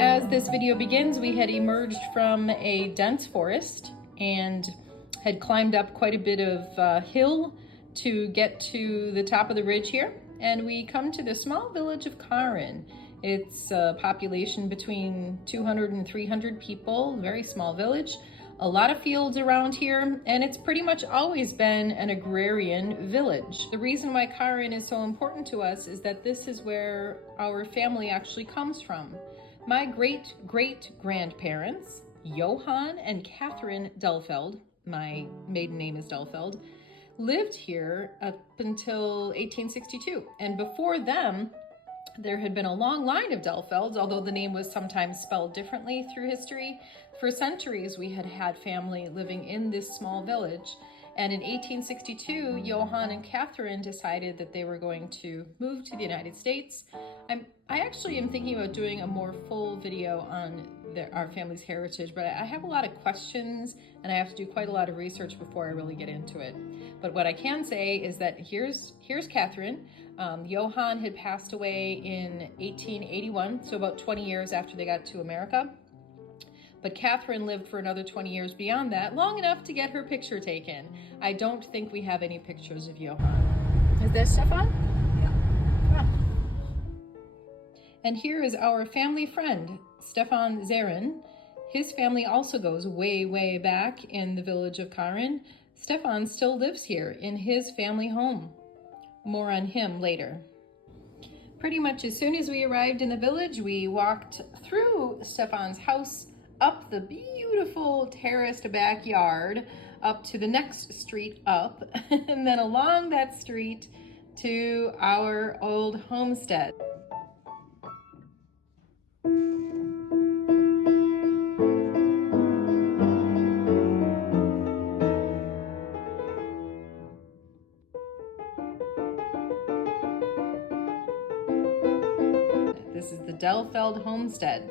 As this video begins, we had emerged from a dense forest and had climbed up quite a bit of hill to get to the top of the ridge here. And we come to the small village of Kahren. It's a population between 200 and 300 people, very small village. A lot of fields around here, and it's pretty much always been an agrarian village. The reason why Kahren is so important to us is that this is where our family actually comes from. My great-great-grandparents, Johann and Katherine Delfeld, my maiden name is Delfeld, lived here up until 1862. And before them, there had been a long line of Delfelds, although the name was sometimes spelled differently through history. For centuries, we had had family living in this small village. And in 1862, Johann and Katherine decided that they were going to move to the United States. I actually am thinking about doing a more full video on our family's heritage, but I have a lot of questions and I have to do quite a lot of research before I really get into it. But what I can say is that here's Katherine. Johann had passed away in 1881, so about 20 years after they got to America. But Katherine lived for another 20 years beyond that, long enough to get her picture taken. I don't think we have any pictures of Johann. Is this Stefan? Yeah. Ah. And here is our family friend, Stefan Zarin. His family also goes way, way back in the village of Kahren. Stefan still lives here in his family home. More on him later. Pretty much as soon as we arrived in the village, we walked through Stefan's house, up the beautiful terraced backyard, up to the next street up, and then along that street to our old homestead. This is the Delfeld homestead.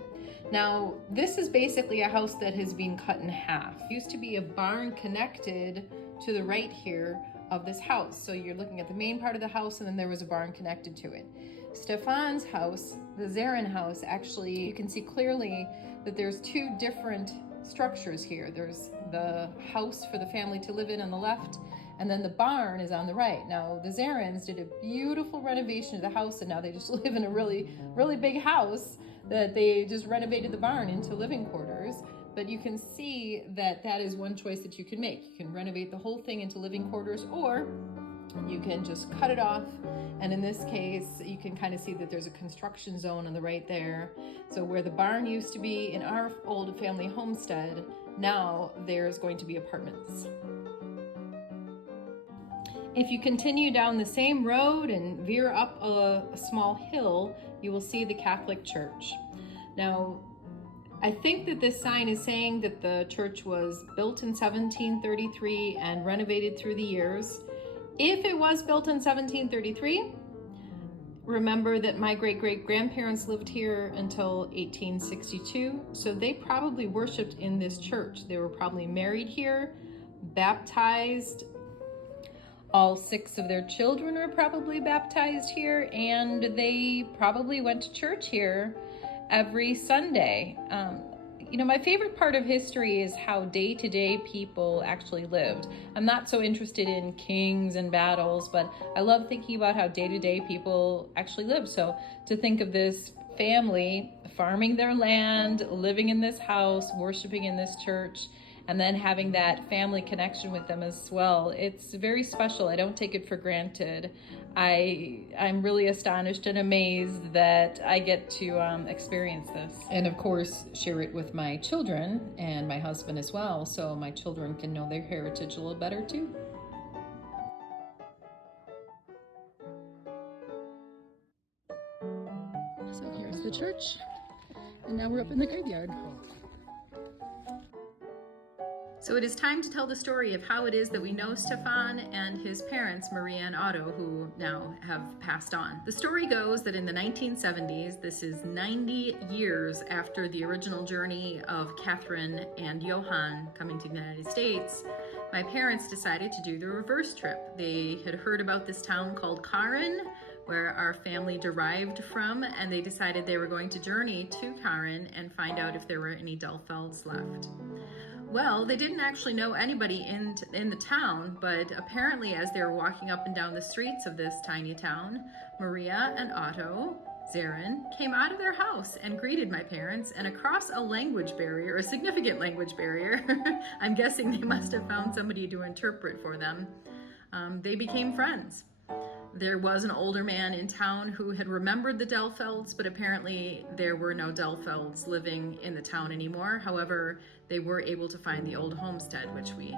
Now, this is basically a house that has been cut in half. It used to be a barn connected to the right here of this house. So you're looking at the main part of the house and then there was a barn connected to it. Stefan's house, the Zarin house, actually, you can see clearly that there's two different structures here. There's the house for the family to live in on the left, and then the barn is on the right. Now, the Zarins did a beautiful renovation of the house, and now they just live in a really, really big house that they just renovated the barn into living quarters. But you can see that that is one choice that you can make. You can renovate the whole thing into living quarters, or you can just cut it off. And in this case, you can kind of see that there's a construction zone on the right there. So where the barn used to be in our old family homestead, now there's going to be apartments. If you continue down the same road and veer up a small hill, you will see the Catholic Church. Now, I think that this sign is saying that the church was built in 1733 and renovated through the years. If it was built in 1733, remember that my great-great-grandparents lived here until 1862, so they probably worshiped in this church. They were probably married here, baptized. All 6 of their children were probably baptized here, and they probably went to church here every Sunday. My favorite part of history is how day-to-day people actually lived. I'm not so interested in kings and battles, but I love thinking about how day-to-day people actually lived. So to think of this family farming their land, living in this house, worshiping in this church, and then having that family connection with them as well. It's very special. I don't take it for granted. I'm really astonished and amazed that I get to experience this. And of course, share it with my children and my husband as well, so my children can know their heritage a little better too. So here's the church, and now we're up in the graveyard. So it is time to tell the story of how it is that we know Stefan and his parents, Maria and Otto, who now have passed on. The story goes that in the 1970s, this is 90 years after the original journey of Katherine and Johann coming to the United States, my parents decided to do the reverse trip. They had heard about this town called Kahren, where our family derived from, and they decided they were going to journey to Kahren and find out if there were any Delfelds left. Well, they didn't actually know anybody in the town, but apparently as they were walking up and down the streets of this tiny town, Maria and Otto Zarin came out of their house and greeted my parents, and across a language barrier, a significant language barrier, I'm guessing they must have found somebody to interpret for them, they became friends. There was an older man in town who had remembered the Delfelds, but apparently there were no Delfelds living in the town anymore. However, they were able to find the old homestead, which we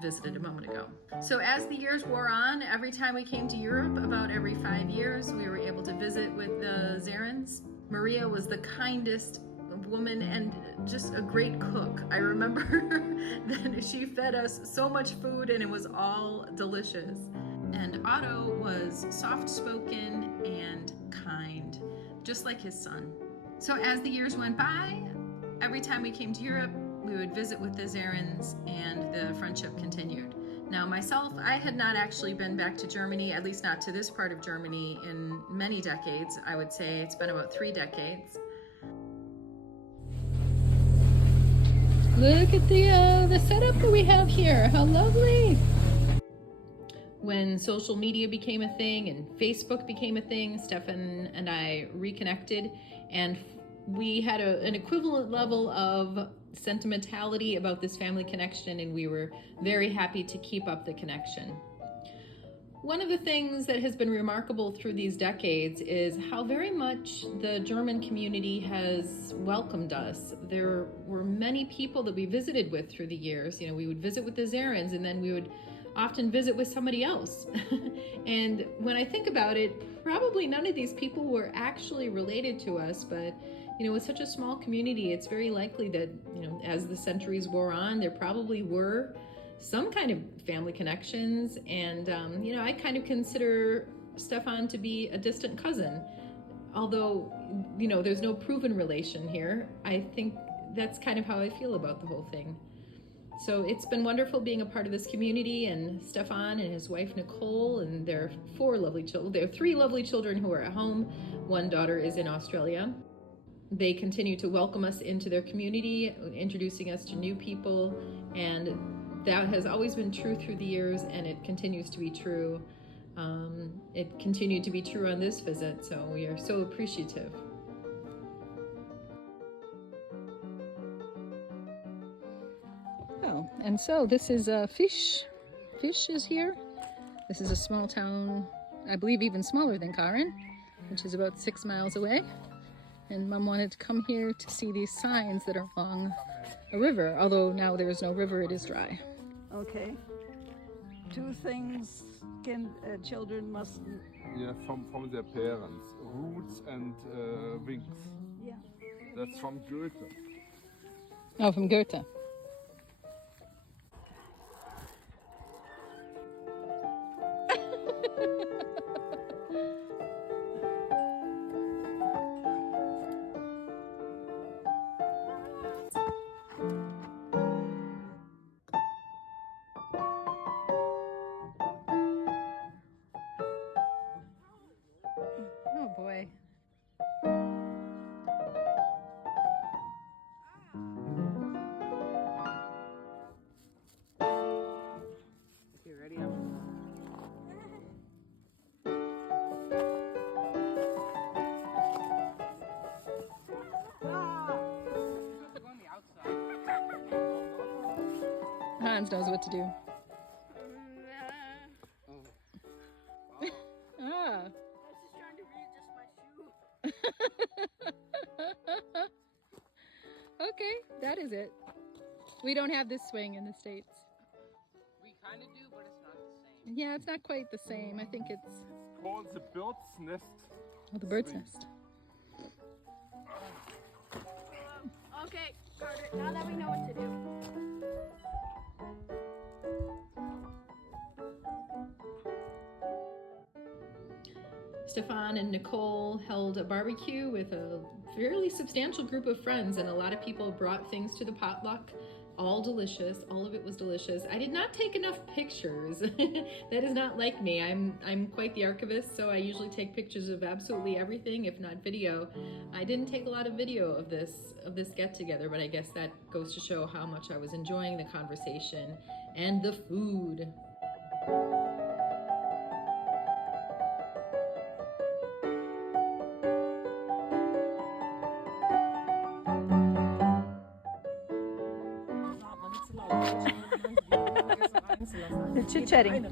visited a moment ago. So as the years wore on, every time we came to Europe, about every 5 years, we were able to visit with the Zarins. Maria was the kindest woman and just a great cook. I remember that she fed us so much food and it was all delicious. And Otto was soft-spoken and kind, just like his son. So as the years went by, every time we came to Europe, we would visit with the Zarins, and the friendship continued. Now myself, I had not actually been back to Germany, at least not to this part of Germany, in many decades. I would say it's been about 3 decades. Look at the setup that we have here. How lovely. When social media became a thing and Facebook became a thing, Stefan and I reconnected, and we had an equivalent level of sentimentality about this family connection, and we were very happy to keep up the connection. One of the things that has been remarkable through these decades is how very much the German community has welcomed us. There were many people that we visited with through the years. You know, we would visit with the Zarins, and then we would often visit with somebody else. And when I think about it, probably none of these people were actually related to us, but you know, with such a small community, it's very likely that, you know, as the centuries wore on, there probably were some kind of family connections. And you know, I kind of consider Stefan to be a distant cousin. Although, you know, there's no proven relation here, I think that's kind of how I feel about the whole thing. So it's been wonderful being a part of this community, and Stefan and his wife Nicole and their 4 lovely children. They have 3 lovely children who are at home. 1 daughter is in Australia. They continue to welcome us into their community, introducing us to new people, and that has always been true through the years, and it continues to be true. It continued to be true on this visit, so we are so appreciative. Oh, and so this is Fish. Fish is here. This is a small town, I believe even smaller than Kahren, which is about 6 miles away. And Mom wanted to come here to see these signs that are along a river, although now there is no river, it is dry. Okay. 2 things children must. Yeah, from their parents, roots and wings. Yeah. That's from Goethe. Oh, from Goethe. Oh boy. You ready? Hans knows what to do. Ah. I was just trying to readjust my shoe. Okay, that is it. We don't have this swing in the States. We kind of do, but it's not the same. Yeah, it's not quite the same. I think it's Called the bird's nest. the bird's nest. Okay, Carter, now that we know what to do. Stefan and Nicole held a barbecue with a fairly substantial group of friends, and a lot of people brought things to the potluck all delicious. All of it was delicious. I did not take enough pictures. That is not like me. I'm quite the archivist, so I usually take pictures of absolutely everything, if not video. I didn't take a lot of video of this get together, but I guess that goes to show how much I was enjoying the conversation and the food. Chit-chatting.